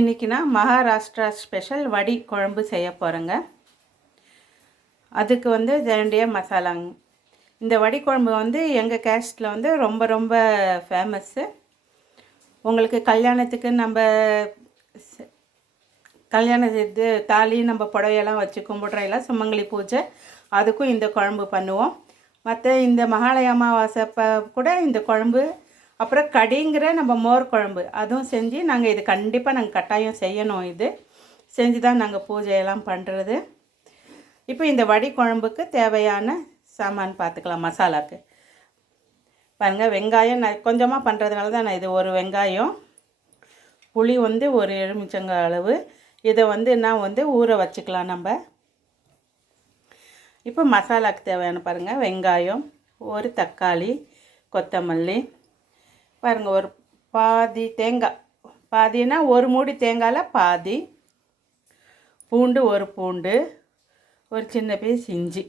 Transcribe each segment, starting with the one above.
இன்றைக்கி நான் மகாராஷ்டிரா ஸ்பெஷல் வடி குழம்பு செய்ய போகிறேங்க. அதுக்கு வேண்டிய மசாலாங்க. இந்த வடி குழம்பு எங்கள் கேஸ்ட்டில் ரொம்ப ரொம்ப ஃபேமஸ்ஸு. உங்களுக்கு கல்யாணத்துக்கு கல்யாண இது தாலி நம்ம புடவையெல்லாம் வச்சு கும்பிட்றோம், சுமங்கலி பூஜை, அதுக்கும் இந்த குழம்பு பண்ணுவோம். மற்ற இந்த மகாலய அமாவாசை கூட இந்த குழம்பு, அப்புறம் கடிங்கிற நம்ம மோர் குழம்பு அதுவும் செஞ்சு இது கண்டிப்பாக நாங்கள் கட்டாயம் செய்யணும். இது செஞ்சு தான் நாங்கள் பூஜையெல்லாம் பண்ணுறது. இப்போ இந்த வடி குழம்புக்கு தேவையான சாமான் பார்த்துக்கலாம். மசாலாவுக்கு பாருங்கள், வெங்காயம் நான் கொஞ்சமாக பண்ணுறதுனால தான் நான் இது ஒரு வெங்காயம், புளி ஒரு எலுமிச்சங்க அளவு, இதை நான் ஊற வச்சுக்கலாம் நம்ம. இப்போ மசாலாவுக்கு தேவையான பாருங்கள், வெங்காயம், ஒரு தக்காளி, கொத்தமல்லி, பாருங்கள் ஒரு பாதி தேங்காய், பாதினா ஒரு மூடி தேங்காயில் பாதி, பூண்டு ஒரு பூண்டு, ஒரு சின்ன பீஸ் இஞ்சி,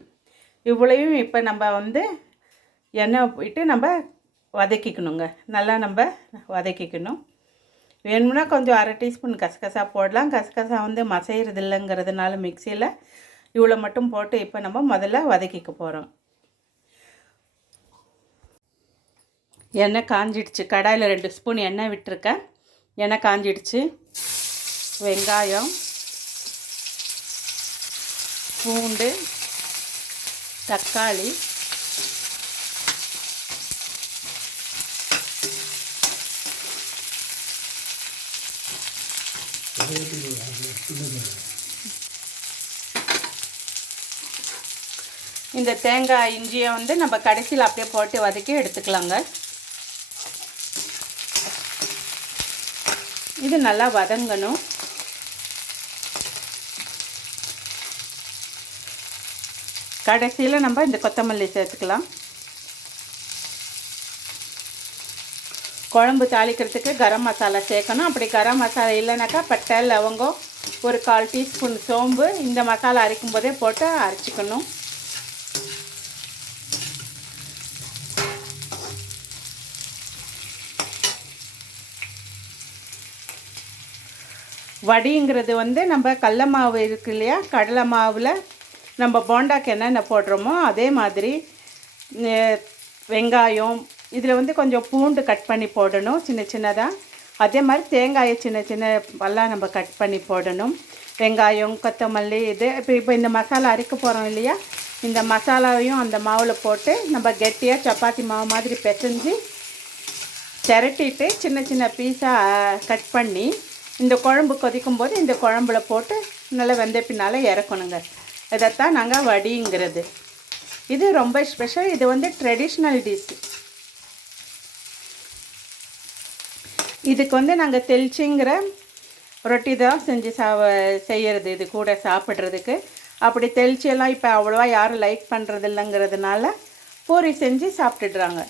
இவ்வளையும் இப்போ நம்ம எண்ணெய் விட்டு நம்ம வதக்கிக்கணுங்க. நல்லா நம்ம வதக்கிக்கணும். வேணும்னா கொஞ்சம் அரை டீஸ்பூன் கசகசா போடலாம். கசகசா மசைகிறது இல்லைங்கிறதுனால மிக்சியில் இவ்வளோ மட்டும் போட்டு இப்போ நம்ம முதல்ல வதக்கிக்க போகிறோம். எண்ணெய் காஞ்சிடுச்சு. கடாயில் 2 ஸ்பூன் எண்ணெய் விட்டுருக்கேன். எண்ணெய் காஞ்சிடுச்சு. வெங்காயம், பூண்டு, தக்காளி, இந்த தேங்காய் இஞ்சியை நம்ம கடைசியில் அப்படியே போட்டு வதக்கி எடுத்துக்கலாங்க. இது நல்லா வதங்கணும். கடைசியில் நம்ம இந்த கொத்தமல்லி சேர்த்துக்கலாம். குழம்பு தாளிக்கிறதுக்கு கரம் மசாலா சேர்க்கணும். அப்படி கரம் மசாலா இல்லைனாக்கா பட்டை, லவங்கம், ஒரு 1/4 டீஸ்பூன் சோம்பு, இந்த மசாலா அரைக்கும் போதே போட்டு அரைச்சிக்கணும். வடிங்கிறது நம்ம கடல மாவு இருக்கு இல்லையா, கடலை மாவில் நம்ம போண்டாக்கு என்னென்ன போடுறோமோ அதே மாதிரி வெங்காயம், இதில் கொஞ்சம் பூண்டு கட் பண்ணி போடணும் சின்ன சின்னதாக. அதே மாதிரி தேங்காயை சின்ன சின்ன பல்லாம் நம்ம கட் பண்ணி போடணும். வெங்காயம், கொத்தமல்லி, இது இப்போ இந்த மசாலா அரைக்க போகிறோம் இல்லையா, இந்த மசாலாவையும் அந்த மாவில் போட்டு நம்ம கெட்டியாக சப்பாத்தி மாவு மாதிரி பிசைஞ்சு திரட்டிட்டு சின்ன சின்ன பீஸாக கட் பண்ணி இந்த குழம்பு கொதிக்கும் போது இந்த குழம்புல போட்டு நல்லா வெந்த பின்னால் இறக்கணுங்க. இதைத்தான் நாங்கள் வடிங்கிறது. இது ரொம்ப ஸ்பெஷல். இது ட்ரெடிஷ்னல் டிஷ். இதுக்கு நாங்கள் தெளிச்சிங்கிற ரொட்டி தான் செஞ்சு செய்கிறது இது கூட சாப்பிட்றதுக்கு. அப்படி தெளிச்செல்லாம் இப்போ அவ்வளோவா யாரும் லைக் பண்ணுறது இல்லைங்கிறதுனால பூரி செஞ்சு சாப்பிட்டுடுறாங்க.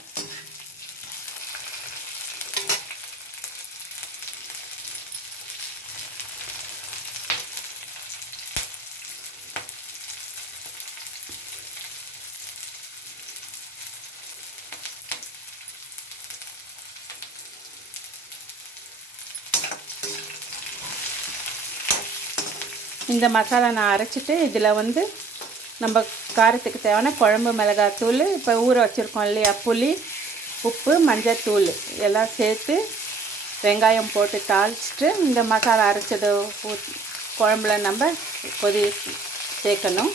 இந்த மசாலா நான் அரைச்சிட்டு இதில் நம்ம காரத்துக்கு தேவையான குழம்பு மிளகாத்தூள், இப்போ ஊற வச்சுருக்கோம் இல்லையா, புளி, உப்பு, மஞ்சத்தூள் எல்லாம் சேர்த்து வெங்காயம் போட்டு தாளிச்சிட்டு இந்த மசாலா அரைச்சதை குழம்புல நம்ம சேர்க்கணும்.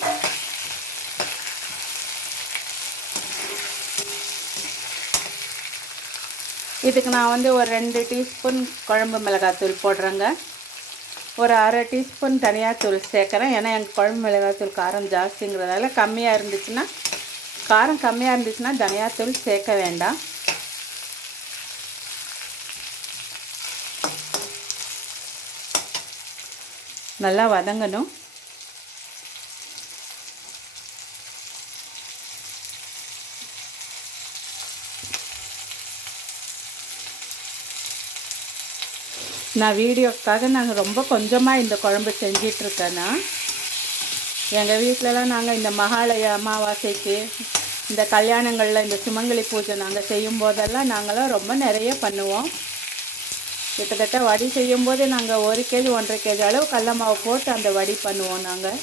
இதுக்கு நான் ஒரு 2 டீஸ்பூன் குழம்பு மிளகாத்தூள் போடுறேங்க. ஒரு அரை டீஸ்பூன் தனியாத்தூள் சேர்க்குறேன். ஏன்னா எங்கள் குழம்பு மிளகாத்தூள் காரம் ஜாஸ்திங்கிறதால காரம் கம்மியாக இருந்துச்சுன்னா தனியாத்தூள் சேர்க்க வேண்டாம். நல்லா வதங்கணும். நான் வீடியோக்காக நாங்கள் ரொம்ப கொஞ்சமாக இந்த குழம்பு செஞ்சிட்ருக்கேன்னா, எங்கள் வீட்டிலலாம் நாங்கள் இந்த மகாலய அமாவாசைக்கு, இந்த கல்யாணங்களில், இந்த சுமங்கலி பூஜை நாங்கள் செய்யும் போதெல்லாம் நாங்களாம் ரொம்ப நிறைய பண்ணுவோம். கிட்டத்தட்ட வடை செய்யும்போது நாங்கள் 1 கேஜி 1.5 கேஜி அளவு கடல மாவு போட்டு அந்த வடை பண்ணுவோம் நாங்கள்.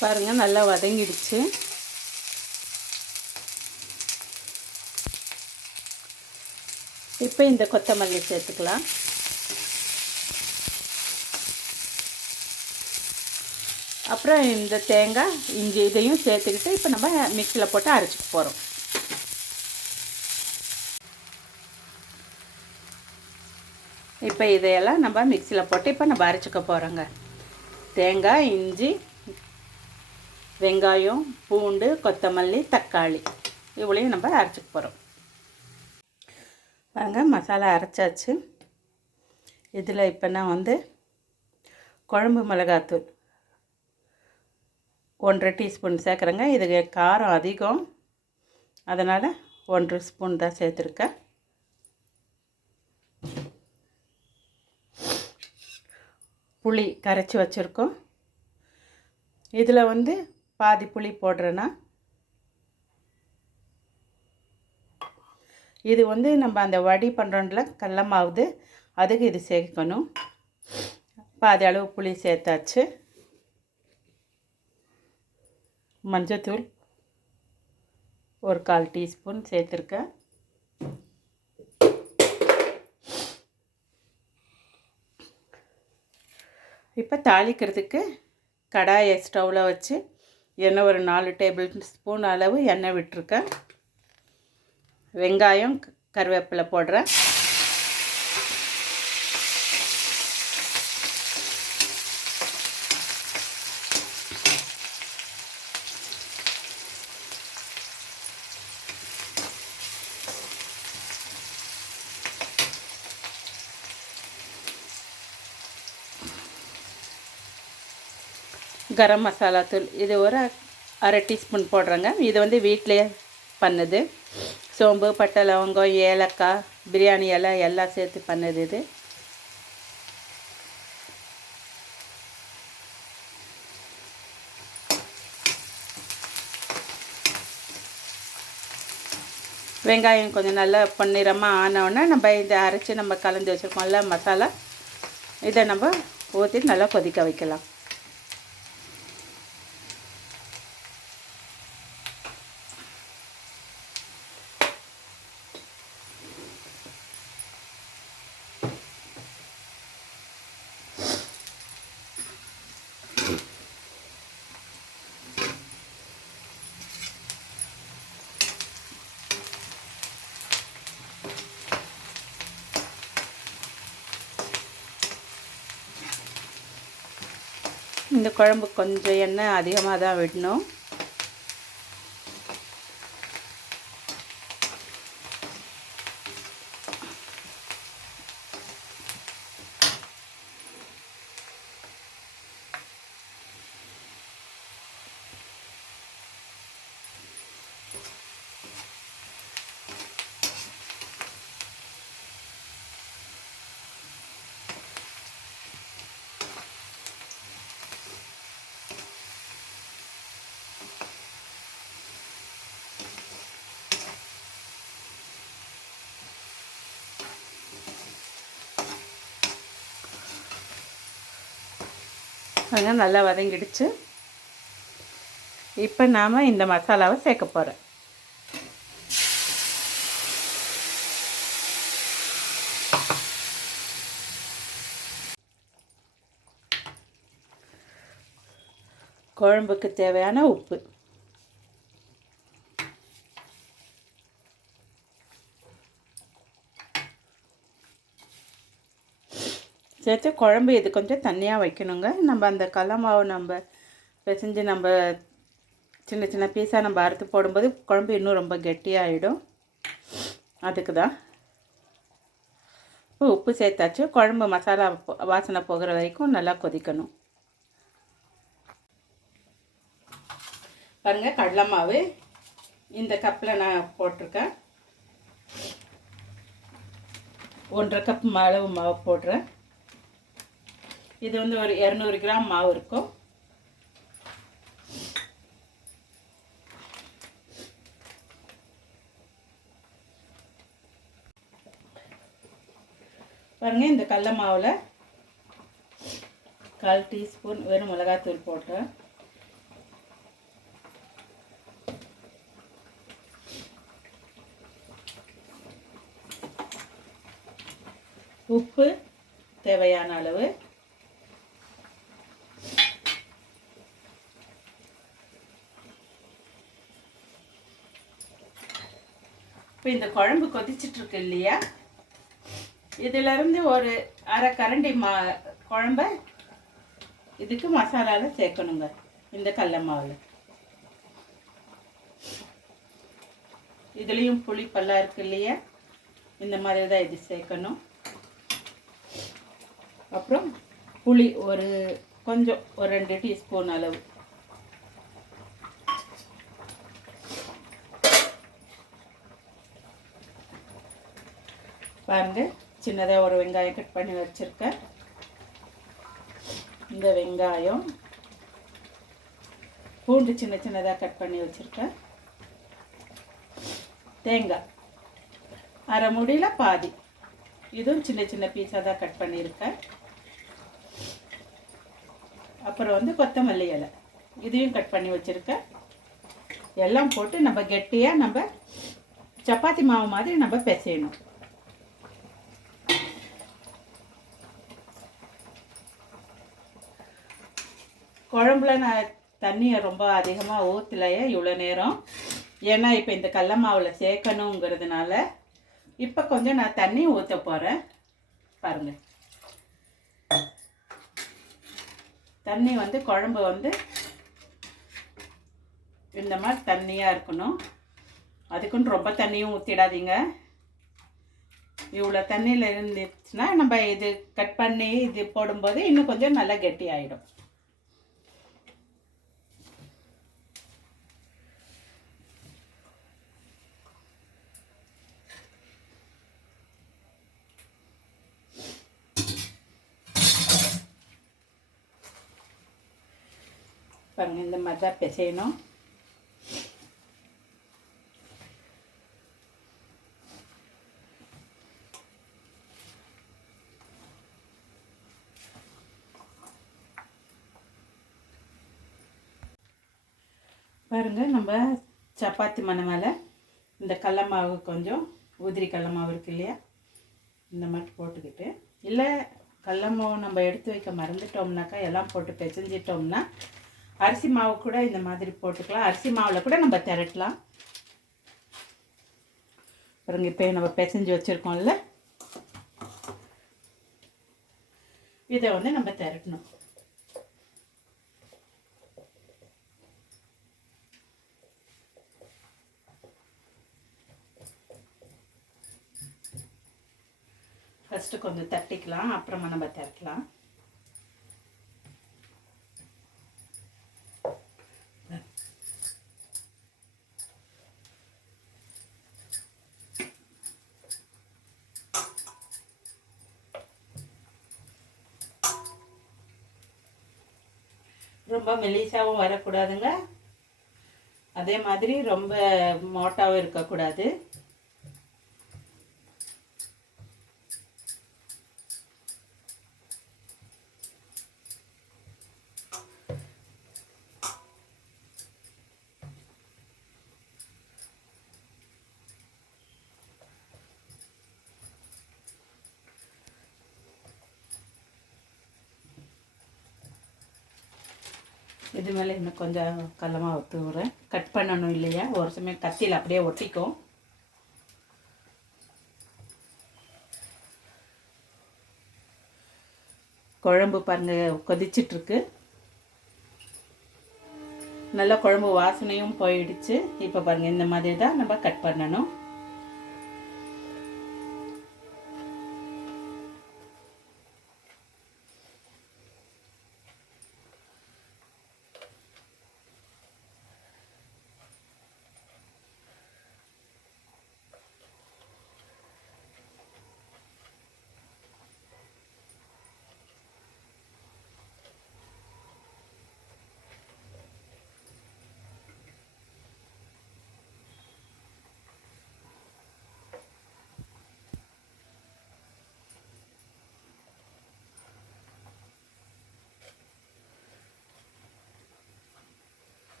பாருங்கள் நல்லா வதங்கிடுச்சு. இப்போ இந்த கொத்தமல்லி சேர்த்துக்கலாம். அப்புறம் இந்த தேங்காய் இஞ்சி இதையும் சேர்த்துக்கிட்டு இப்போ நம்ம மிக்சியில் போட்டு அரைச்சிக்க போகிறோம். இப்போ இதையெல்லாம் நம்ம மிக்சியில் போட்டு இப்போ நம்ம அரைச்சிக்க போகிறோங்க. தேங்காய், இஞ்சி, வெங்காயம், பூண்டு, கொத்தமல்லி, தக்காளி இவ்வளையும் நம்ம அரைச்சிக்க போகிறோம். பாருங்க மசாலா அரைச்சாச்சு. இதில் இப்போ நான் வந்து குழம்பு மிளகாத்தூள் 1.5 டீஸ்பூன் சேர்க்குறேங்க. இதுக்கு காரம் அதிகம், அதனால் 1 ஸ்பூன் தான் சேர்த்துருக்கேன். புளி கரைச்சி வச்சுருக்கோம். இதில் வந்து பாதி புளி போடுறேன்னா, இது வந்து நம்ம அந்த வடை பண்ணுறோம்ல கடல மாவு, அதுக்கு இது சேர்க்கணும். பாதி அளவு புளி சேர்த்தாச்சு. மஞ்சத்தூள் 1/4 டீஸ்பூன் சேர்த்துருக்கேன். இப்போ தாளிக்கிறதுக்கு கடாயை ஸ்டவ்வில் வச்சு எண்ணெய் ஒரு 4 டேபிள் ஸ்பூன் அளவு எண்ணெய் விட்டுருக்கேன். வெங்காயம், கருவேப்பிலை போடுறேன். கரம் மசாலா தூள் இது ஒரு 1/2 டீஸ்பூன் போடுறேங்க. இது வந்து வீட்டிலே பண்ணுது. சோம்பு, பட்டை, லவங்கம், ஏலக்காய், பிரியாணி இலை எல்லாம் சேர்த்து பண்ணுது இது. வெங்காயம் கொஞ்சம் நல்லா பொன்னிறமாக ஆனவுடனே நம்ம இதை அரைச்சி நம்ம கலந்து வச்சுருக்கோம்ல மசாலா, இதை நம்ம ஊற்றி நல்லா கொதிக்க வைக்கலாம். இந்த குழம்பு கொஞ்சம் எண்ணெய் அதிகமாக தான் விடணும். அதனால் நல்லா வதங்கிடுச்சு. இப்போ நாம் இந்த மசாலாவை சேர்க்க போகிறேன். குழம்புக்கு தேவையான உப்பு, சேர்த்து குழம்பு இது கொஞ்சம் தண்ணியாக வைக்கணுங்க. நம்ம அந்த கடல மாவு நம்ம பிசைஞ்சு நம்ம சின்ன சின்ன பீஸாக நம்ம அறுத்து போடும்போது குழம்பு இன்னும் ரொம்ப கெட்டியாகிடும். அதுக்கு தான் உப்பு சேர்த்தாச்சு. குழம்பு மசாலா வாசனை போகிற வரைக்கும் நல்லா கொதிக்கணும். பாருங்கள், கடலை மாவு இந்த கப்பில் நான் போட்டிருக்கேன். 1.5 கப் அளவு மாவு போடுறேன். இது வந்து ஒரு 200 கிராம் மாவு இருக்கும். பாருங்கள், இந்த கடலை மாவில் 1/4 டீஸ்பூன் வெறும் மிளகாத்தூள் போட்டேன். உப்பு தேவையான அளவு. இப்போ இந்த குழம்பு கொதிச்சிட்ருக்கு இல்லையா, இதிலேருந்து ஒரு அரை கரண்டி குழம்ப இதுக்கு மசாலாவில் சேர்க்கணுங்க. இந்த கடலை மாவில் இதுலேயும் புளிப்பெல்லாம் இருக்கு இல்லையா, இந்த மாதிரி தான் இது சேர்க்கணும். அப்புறம் புளி கொஞ்சம் ஒரு 2 டீஸ்பூன் அளவு. பாருங்கள், சின்னதாக ஒரு வெங்காயம் கட் பண்ணி வச்சுருக்கேன். இந்த வெங்காயம், பூண்டு சின்ன சின்னதாக கட் பண்ணி வச்சுருக்கேன். தேங்காய் அரை முடியில் பாதி, இதுவும் சின்ன சின்ன பீஸாக தான் கட் பண்ணியிருக்கேன். அப்புறம் வந்து கொத்தமல்லி இலை, இதையும் கட் பண்ணி வச்சுருக்கேன். எல்லாம் போட்டு நம்ம கெட்டியாக நம்ம சப்பாத்தி மாவு மாதிரி நம்ம பிசையணும். குழம்புல நான் தண்ணியை ரொம்ப அதிகமாக ஊற்றலையே இவ்வளோ நேரம். ஏன்னா இப்போ இந்த கடலை மாவில் சேர்க்கணுங்கிறதுனால இப்போ கொஞ்சம் நான் தண்ணி ஊற்ற போகிறேன். பாருங்கள், தண்ணி வந்து குழம்பு வந்து இந்த மாதிரி தண்ணியாக இருக்கணும். அதுக்குன்னு ரொம்ப தண்ணியும் ஊற்றிடாதீங்க. இவ்வளோ தண்ணியில் இருந்துச்சுன்னா நம்ம இது கட் பண்ணி இது போடும்போது இன்னும் கொஞ்சம் நல்லா கெட்டி ஆகிடும். பாருங்கள், இந்த மாதிரி தான் பிசையணும். பாருங்கள், நம்ம சப்பாத்தி மண் மேலே இந்த கடலை மாவு கொஞ்சம் உதிரி கடலை மாவு இருக்கு இல்லையா, இந்த மாதிரி போட்டுக்கிட்டு, இல்லை கடலை மாவு நம்ம எடுத்து வைக்க மறந்துட்டோம்னாக்கா எல்லாம் போட்டு பிசைஞ்சிட்டோம்னா அரிசி மாவு கூட இந்த மாதிரி போட்டுக்கலாம். அரிசி மாவில் கூட நம்ம திரட்டலாம். பாருங்க, இப்போ நம்ம பிசைஞ்சு வச்சுருக்கோம்ல, இதை வந்து நம்ம திரட்டணும். ஃபஸ்ட்டு கொஞ்சம் தட்டிக்கலாம், அப்புறமா நம்ம திரட்டலாம். ரொம்ப மெலிசாவும் வரக்கூடாதுங்க, அதே மாதிரி ரொம்ப மோட்டாவும் இருக்கக்கூடாது. இது மேலே இன்னும் கொஞ்சம் கடலமா ஊற்றுறேன். கட் பண்ணணும் இல்லையா, ஒரு சமயம் கத்தியில் அப்படியே ஒட்டிக்கும். குழம்பு பாருங்கள் கொதிச்சிட்ருக்கு. நல்லா குழம்பு வாசனையும் போயிடுச்சு. இப்போ பாருங்கள், இந்த மாதிரி தான் நம்ம கட் பண்ணணும்.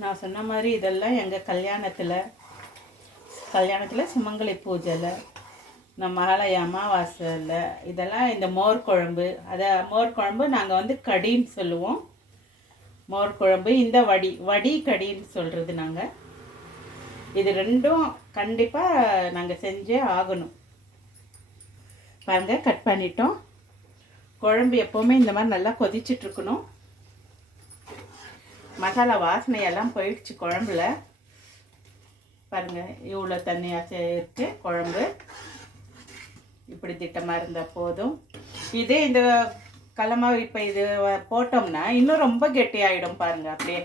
நான் சொன்ன மாதிரி இதெல்லாம் எங்கள் கல்யாணத்தில் சுமங்கலி பூஜையில் நம்ம மகாலய அமாவாசையில் இதெல்லாம் இந்த மோர் குழம்பு, மோர் குழம்பு நாங்கள் வந்து கடின்னு சொல்லுவோம். மோர் குழம்பு, இந்த வடி கடின்னு சொல்கிறது நாங்கள். இது ரெண்டும் கண்டிப்பாக நாங்கள் செஞ்சே ஆகணும். பாருங்கள், கட் பண்ணிட்டோம். குழம்பு எப்போவுமே இந்த மாதிரி நல்லா கொதிச்சிட்ருக்கணும். மசாலா வாசனையெல்லாம் போயிடுச்சு குழம்புல. பாருங்கள், இவ்வளோ தண்ணியாக இருக்கு குழம்பு. இப்படி திட்டமாக இருந்தால் போதும். இதே இந்த கடலமாவு இப்போ இது போட்டோம்னா இன்னும் ரொம்ப கெட்டியாகிடும். பாருங்கள், அப்படியே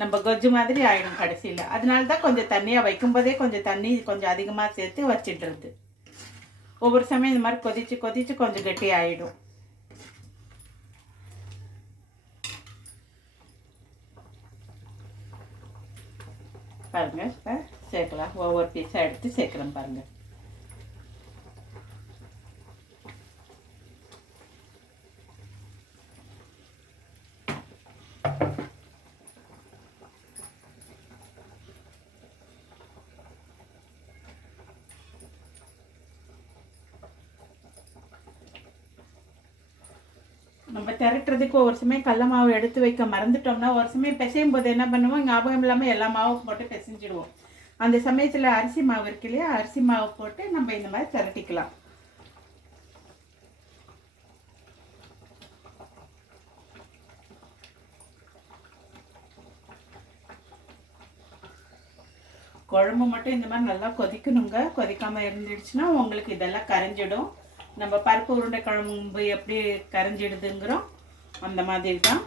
நம்ம கொஜ்ஜு மாதிரி ஆகிடும் கடைசியில். அதனால தான் கொஞ்சம் தண்ணியாக வைக்கும்போதே கொஞ்சம் தண்ணி கொஞ்சம் அதிகமாக சேர்த்து வச்சிடுறது. ஒவ்வொரு சமயம் இந்த மாதிரி கொதித்து கொஞ்சம் கெட்டி ஆகிடும். பாருங்கள், இப்போ சேர்க்கலாம். ஒவ்வொரு பீஸாக எடுத்து சேர்க்குறேன். பாருங்கள், நம்ம திரட்டுறதுக்கு ஒரு சமயம் கடல மாவு எடுத்து வைக்க மறந்துட்டோம்னா ஒரு சமயம் பிசையும் போது என்ன பண்ணுவோம், ஞாபகம் இல்லாமல் எல்லா மாவும் போட்டு பிசைஞ்சிடுவோம். அந்த சமயத்தில் அரிசி மாவு இருக்கு இல்லையா, அரிசி மாவு போட்டு நம்ம இந்த மாதிரி திரட்டிக்கலாம். குழம்பு மட்டும் இந்த மாதிரி நல்லா கொதிக்கணுங்க. கொதிக்காமல் இருந்துடுச்சுன்னா உங்களுக்கு இதெல்லாம் கரைஞ்சிடும். நம்ம பருப்பு உருண்டை குழம்பு எப்படி கரைஞ்சிடுதுங்கிறோம் அந்த மாதிரி தான்.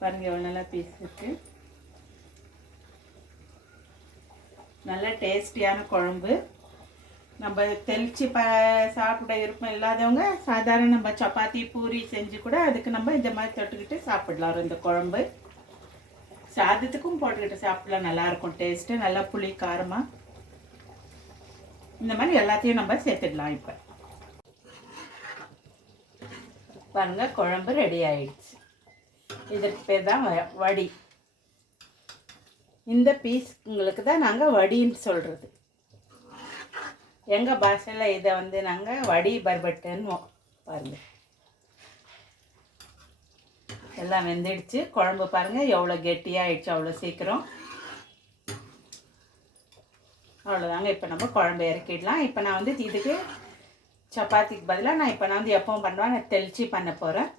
பாருங்க, எவ்வளோ நல்லா பீஸ் இருக்கு. நல்ல டேஸ்டியான குழம்பு. நம்ம தெளித்து சாப்பிட விருப்பம் இல்லாதவங்க சாதாரண நம்ம சப்பாத்தி பூரி செஞ்சு கூட அதுக்கு நம்ம இந்த மாதிரி தொட்டுக்கிட்டு சாப்பிடலாம். இந்த குழம்பு சாதத்துக்கும் போட்டுக்கிட்டு சாப்பிடலாம். நல்லாயிருக்கும் டேஸ்ட்டு. நல்லா புளி காரமாக இந்த மாதிரி எல்லாத்தையும் நம்ம சேர்த்துடலாம். இப்போ பாருங்கள், குழம்பு ரெடி ஆயிடுச்சு. இதற்கு பேர் தான் வடி. இந்த பீஸ்ங்களுக்கு தான் நாங்கள் வடின்னு சொல்கிறது. எங்கள் பாஷையில் இதை வந்து நாங்கள் வடி பர்பட்டுன்னு பாருங்கள். எல்லாம் வெந்துடுச்சு. குழம்பு பாருங்கள் எவ்வளோ கெட்டியாகிடுச்சு, அவ்வளோ சீக்கிரம். அவ்வளோதாங்க. இப்போ நம்ம குழம்பு இறக்கிடலாம். இப்போ நான் வந்து இதுக்கு சப்பாத்திக்கு பதிலாக நான் வந்து எப்பவும் பண்ணுவேன், நான் தெளித்து பண்ண போகிறேன்.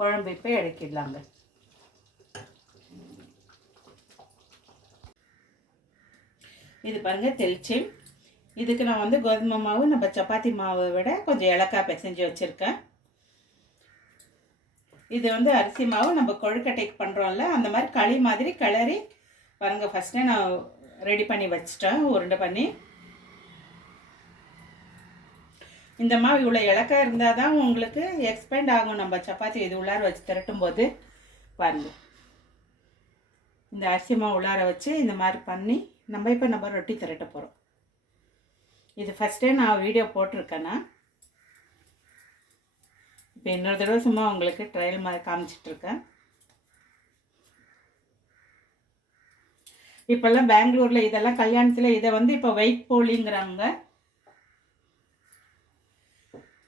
குழம்பு இப்போ இறக்கிடலாங்க. இது பாருங்கள் தெளிச்சு. இதுக்கு நான் வந்து கோதுமை மாவு நம்ம சப்பாத்தி மாவை விட கொஞ்சம் இலக்காய் பிசைஞ்சு வச்சுருக்கேன். இது வந்து அரிசி மாவு நம்ம கொழுக்கட்டைக்கு பண்ணுறோம்ல, அந்த மாதிரி களி மாதிரி கிளறி பாருங்கள். ஃபஸ்ட்டே நான் ரெடி பண்ணி வச்சிட்டேன், உருண்டை பண்ணி. இந்த மாவு இவ்வளோ இலக்காய் இருந்தால் தான் உங்களுக்கு எக்ஸ்பெண்ட் ஆகும். நம்ம சப்பாத்தி இது உள்ளார வச்சு திரட்டும் போது பாருங்கள், இந்த அரிசி மாவு உள்ளார வச்சு இந்த மாதிரி பண்ணி நம்ம ரொட்டி திரட்ட போகிறோம். இது ஃபஸ்ட்டே நான் வீடியோ போட்டிருக்கேன்னா, இப்போ இன்னொரு தடவை சும்மா உங்களுக்கு ட்ரையல் மாதிரி காமிச்சிட்ருக்கேன். இப்போல்லாம் பெங்களூரில் இதெல்லாம் கல்யாணத்தில் இதை வந்து இப்போ வெயிட் போலிங்கிறாங்க.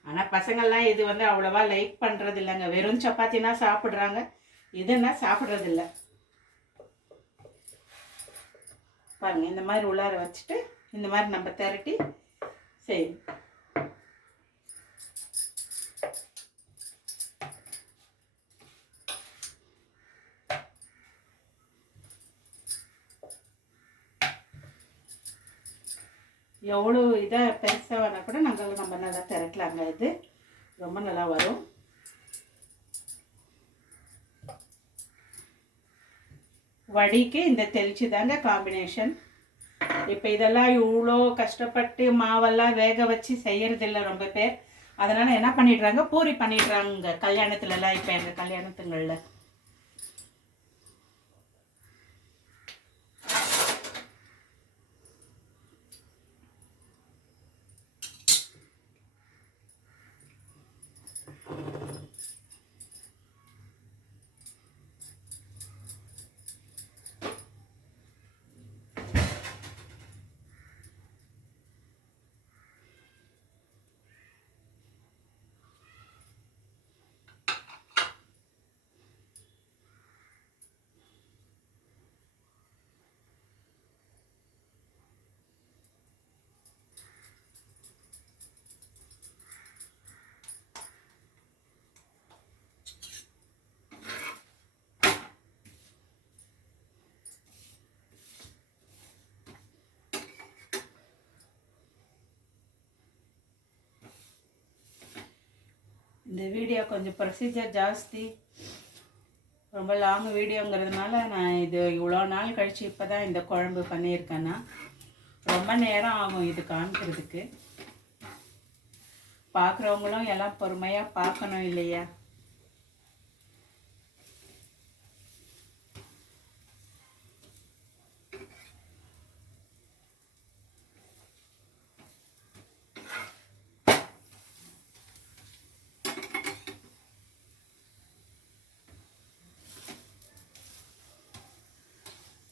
ஆனால் பசங்கள்லாம் இது வந்து அவ்வளோவா லைக் பண்ணுறது இல்லைங்க. வெறும் சப்பாத்தினா சாப்பிட்றாங்க, இதுன்னா சாப்பிட்றதில்ல. பாருங்கள், இந்த மாதிரி உள்ளார வச்சுட்டு இந்த மாதிரி நம்ம திரட்டி செய்யணும். எவ்வளோ இதாக பெருசாக வேணால் கூட நம்ம நல்லா திரட்டலாங்க. இது ரொம்ப நல்லா வரும். வடிக்கு இந்த தெளிச்சு தாங்க காம்பினேஷன். இப்போ இதெல்லாம் இவ்வளோ கஷ்டப்பட்டு மாவெல்லாம் வேக வச்சு செய்யறதில்ல ரொம்ப பேர். அதனால் என்ன பண்ணிடுறாங்க, பூரி பண்ணிடுறாங்க கல்யாணத்துலலாம். இப்போ எங்கள் கல்யாணத்துங்களில் இந்த வீடியோ கொஞ்சம் ப்ரொசீஜர் ஜாஸ்தி, ரொம்ப லாங் வீடியோங்கிறதுனால நான் இது இவ்வளோ நாள் கழித்து இப்போ தான் இந்த குழம்பு பண்ணியிருக்கேன்னா ரொம்ப நேரம் ஆகும் இது காமிக்கிறதுக்கு. பார்க்குறவங்களும் எல்லாம் பொறுமையாக பார்க்கணும் இல்லையா?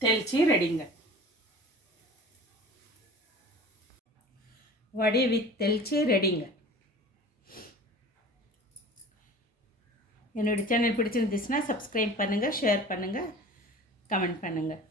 தெளிச்சு ரெடிங்க. வடி வித் தெளிச்சு ரெடிங்க. என்னோடய சேனல் பிடிச்சிருந்துச்சுன்னா சப்ஸ்கிரைப் பண்ணுங்கள், ஷேர் பண்ணுங்கள், கமெண்ட் பண்ணுங்கள்.